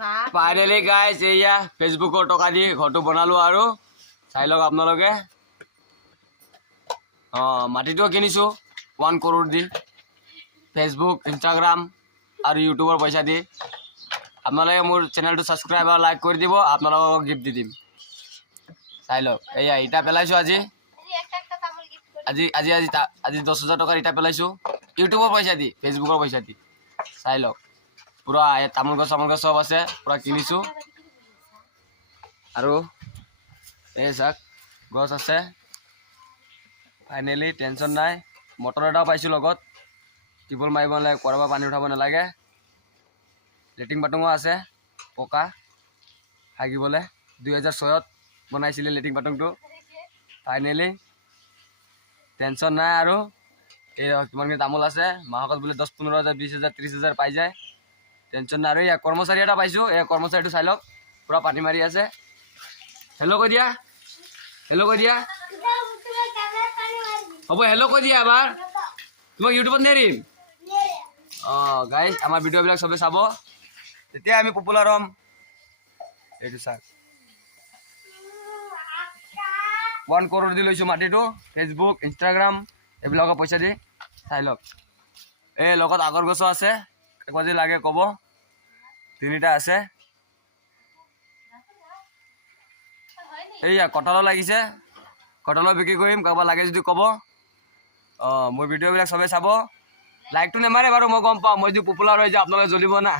finally guys এয়া ফেচবুকৰ টকা দি ঘৰটো বনালো আৰু চাই লওক আপোনালোকে মাটিটো কিনিছো 1 crore দি ফেচবুক ইনষ্টাগ্ৰাম আৰু ইউটিউবৰ পইচা দি আপোনালোকে মোৰ চেনেলটো ছাবস্ক্ৰাইব আৰু লাইক কৰি দিব আপোনালোকক গিফ্ট দি দিম চাই লওক এয়া ইটা পেলাইছো আজি আজি আজি আজি আজি 10,000 টকাৰ ইটা পেলাইছো ইউটিউবৰ পইচা দি ফেচবুকৰ পইচা দি চাই লওক পুৰা তামোল গছ সব আছে পুৰা কিনিছো আৰু এই চাক গছ আছে ফাইনেলি টেনশন নাই মটৰ এটাও পাইছো লগত টিবল মাৰিব নালাগে কৰবা পানী উঠাব নালাগে লেটিং বাথৰুমো আছে পকা হাগিবলে 2006 ত বনাইছিলে লেটিং বাথৰুমটো ফাইনেলি টেনশন নাই আৰু এই কিমানখিনি তামোল আছে মাহকত বোলে 10-15,000 20,000 30,000 পাই যায় টেনশন নাই আৰু এই কৰ্মচাৰী এটা পাইছো এই কৰ্মচাৰীটো চাই লওক পুৰা পানী মাৰি আছে হেল্ল' কৈ দিয়া হ'ব হেল্ল' কৈ দিয়া এবাৰ তোমাক ইউটিউবত নেৰিম গাইজ আমাৰ ভিডিঅ'বিলাক চবে চাব তেতিয়া আমি পপুলাৰ হ'ম এইটো চাওক 1 crore দি লৈছো মাটিটো ফেচবুক ইনষ্টাগ্ৰাম এইবিলাকৰ পইচা দি চাই লওক এই লগত আগৰ গছো আছে একবাৰ যদি লাগে ক'ব 3টা আছে এইয়া কঁঠালো লাগিছে কঁঠালো বিক্ৰী কৰিম কাৰোবাৰ লাগে যদি ক'ব মোৰ ভিডিঅ'বিলাক চবে চাব লাইকটো নেমাৰে বাৰু মই গম পাওঁ মই যদি পপুলাৰ হৈ যাওঁ আপোনালোকে জ্বলিব না